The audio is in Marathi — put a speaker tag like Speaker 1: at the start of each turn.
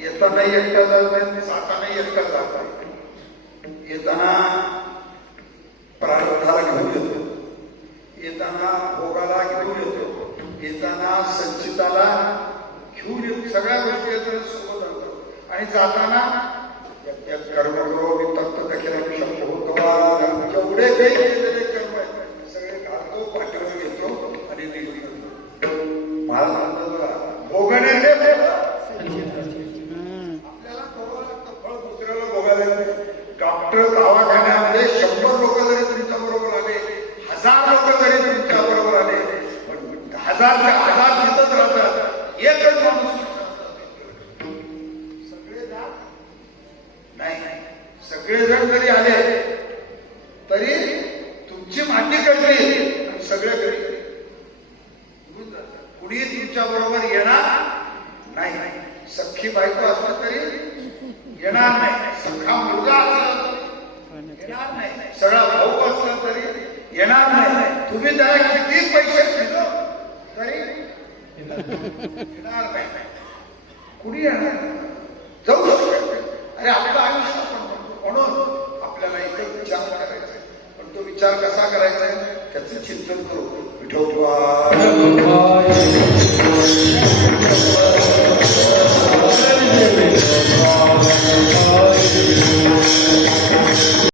Speaker 1: येतानाही एकटा जात नाही जातानाही एकटा जात नाही. येताना प्रारंभाला घेऊन येतो. येताना भोगाला घेऊन येतो. येताना संचिताला घेऊन येतो. सगळ्या गोष्टी येताना सोबत असतात आणि जाताना कर्मरो वितक्त दखिल जेवढे काही केलेले कर्म ते सगळे घालतो पाठवून घेतो आणि निघून येतो. मला हजार लोक जरी तुमच्या बरोबर आले. पण हजारच्या हजार तिथंच राहतात एकच माणूस. सगळे नाही. सगळेजण जरी आले? तरी तुमची माती कटली आणि सगळे घरी कुणी तुमच्या बरोबर येणार नाही. सख्खी बायको असली तरी येणार नाही. सख्खा मुलगा असला येणार नाही. सगळा भाऊ येणार नाही. तुम्ही त्याला किती पैसे दिलो तरी येणार नाही. कुणी येणार जाऊ शकत अरे आपलं आयुष्य आपण म्हणतो. म्हणून आपल्याला इथे विचार करायचा आहे. पण तो विचार कसा करायचा त्याचं चिंतन करू. विठोबा.